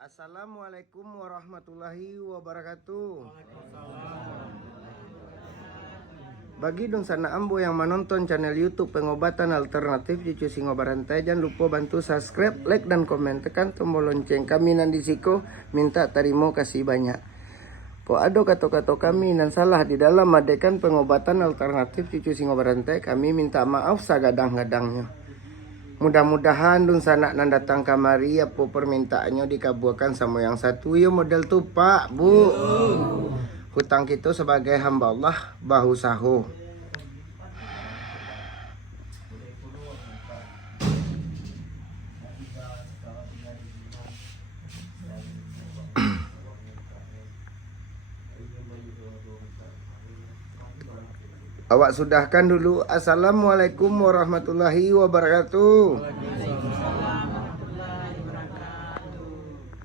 Assalamualaikum warahmatullahi wabarakatuh. Bagi donsana ambo yang menonton channel YouTube Pengobatan Alternatif Cucu Singo Barantai, jangan lupa bantu subscribe, like dan komen, tekan tombol lonceng. Kami nanti siko minta terima kasih banyak. Po ado kato-kato kami nan salah di dalam adegan Pengobatan Alternatif Cucu Singo Barantai, kami minta maaf sagadang-gadangnya. Mudah-mudahan dun sana nan datang kamari apa permintaannya dikabulkan sama yang satu yo model tuh Pak Bu. Hutang kita sebagai hamba Allah bahu sahu. Awak sudahkan dulu. Assalamualaikum warahmatullahi wabarakatuh.